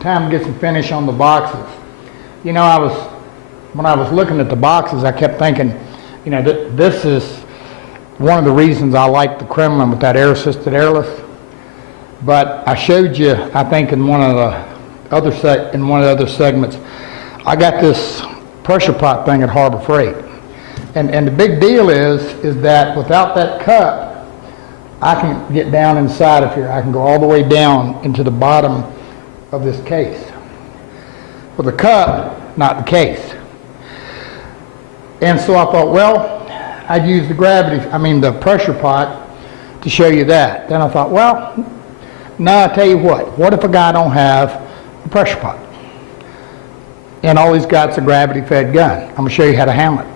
time to get some finish on the boxes. You know, when I was looking at the boxes, I kept thinking, you know, this is one of the reasons I like the Kremlin with that air-assisted airless. But I showed you, I think, in one of the other segments, I got this pressure pot thing at Harbor Freight, and the big deal is that without that cup, I can get down inside of here. I can go all the way down into the bottom of this case. With the cup, not the case. And so I thought, well, I'd use the pressure pot to show you that. Then I thought, well, no, I tell you what if a guy don't have a pressure pot? And all he's got's a gravity-fed gun. I'm going to show you how to handle it.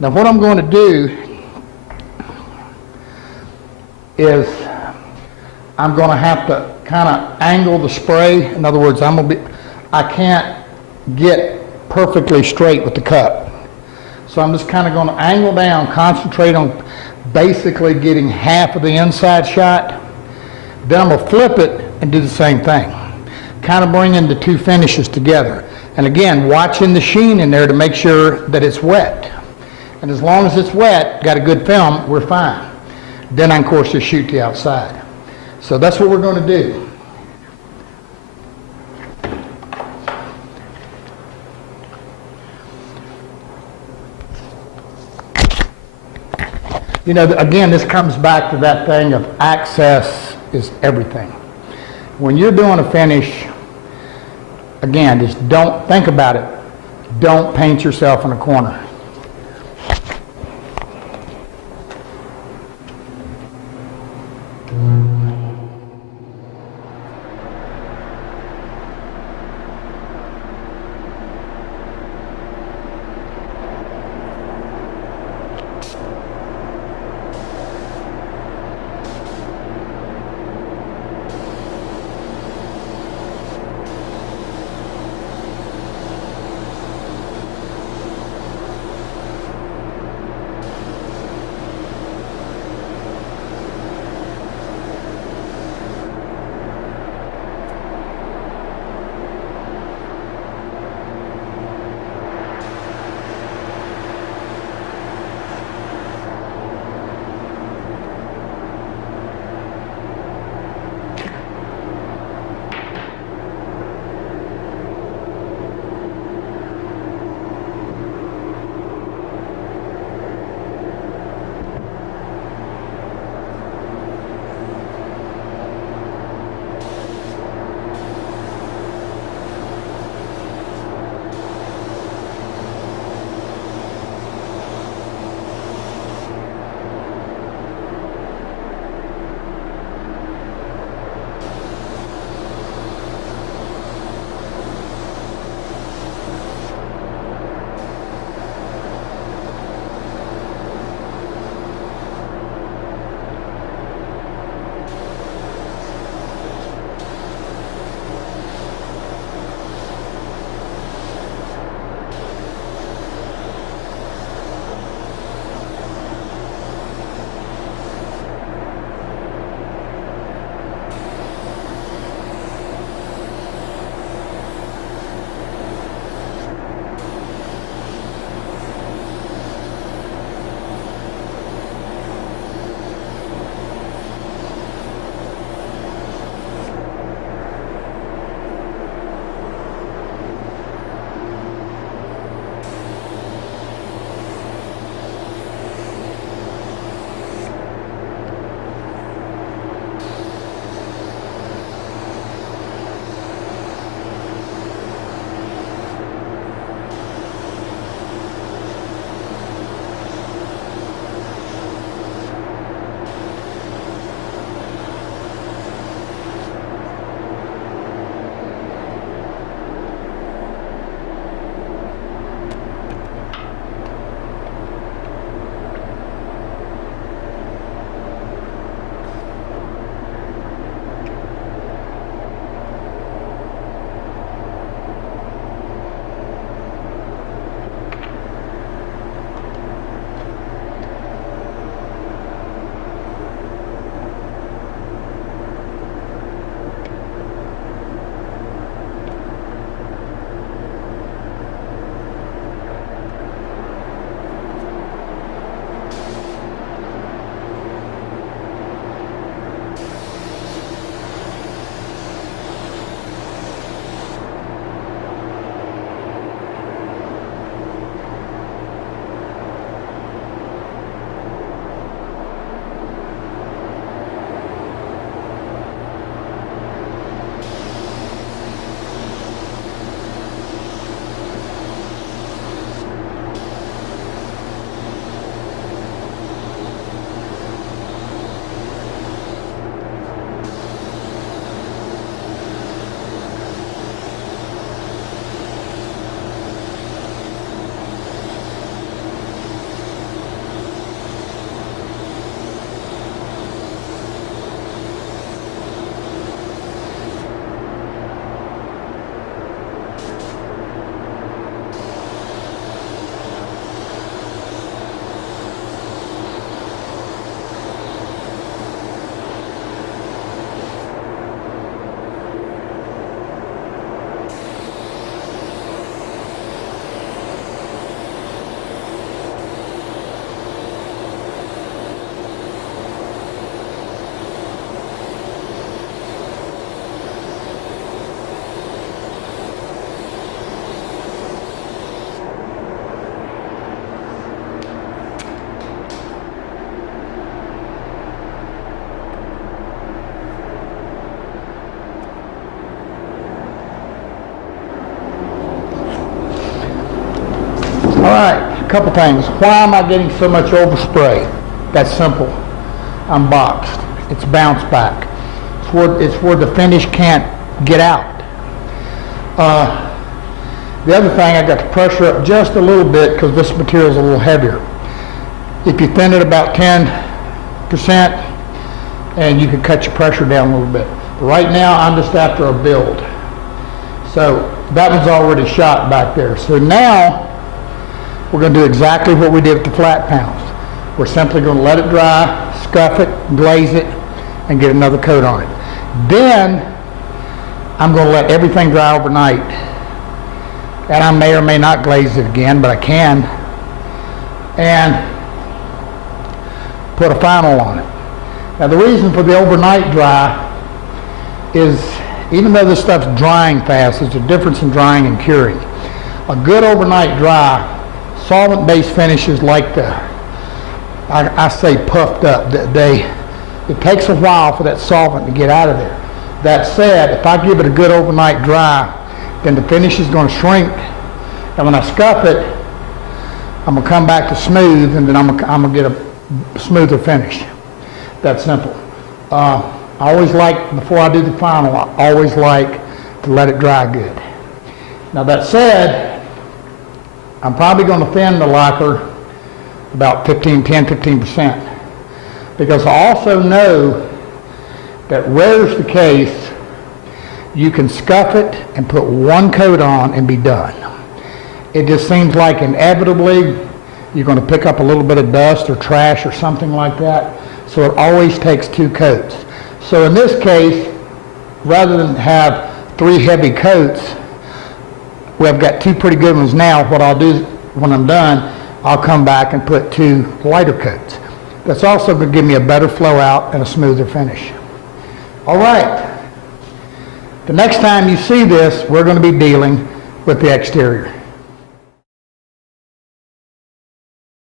Now what I'm going to do is I'm going to have to kind of angle the spray. In other words, I can't get perfectly straight with the cup. So I'm just kind of going to angle down, concentrate on basically getting half of the inside shot. Then I'm going to flip it and do the same thing. Kind of bringing the two finishes together. And again, watching the sheen in there to make sure that it's wet. And as long as it's wet, got a good film, we're fine. Then I, of course, just shoot the outside. So that's what we're going to do. You know, again, this comes back to that thing of access is everything. When you're doing a finish, again, just don't think about it. Don't paint yourself in a corner. couple things. Why am I getting so much overspray? That's simple. I'm boxed. It's bounce back. It's where the finish can't get out. The other thing, I got to pressure up just a little bit because this material is a little heavier. If you thin it about 10%, and you can cut your pressure down a little bit. Right now, I'm just after a build. So that one's already shot back there. So now, we're going to do exactly what we did with the flat panels. We're simply going to let it dry, scuff it, glaze it, and get another coat on it. Then, I'm going to let everything dry overnight. And I may or may not glaze it again, but I can. And put a final on it. Now the reason for the overnight dry is, even though this stuff's drying fast, there's a difference in drying and curing. A good overnight dry, solvent-based finishes like I say puffed up. It takes a while for that solvent to get out of there. That said, if I give it a good overnight dry, then the finish is going to shrink. And when I scuff it, I'm going to come back to smooth, and then I'm going to get a smoother finish. That's simple. I always like, before I do the final, I always like to let it dry good. Now that said, I'm probably going to thin the lacquer about 10-15%. Because I also know that rare's the case, you can scuff it and put one coat on and be done. It just seems like inevitably you're going to pick up a little bit of dust or trash or something like that. So it always takes 2 coats. So in this case, rather than have 3 heavy coats, we've got 2 pretty good ones now. What I'll do when I'm done, I'll come back and put 2 lighter coats. That's also going to give me a better flow out and a smoother finish. All right. The next time you see this, we're going to be dealing with the exterior.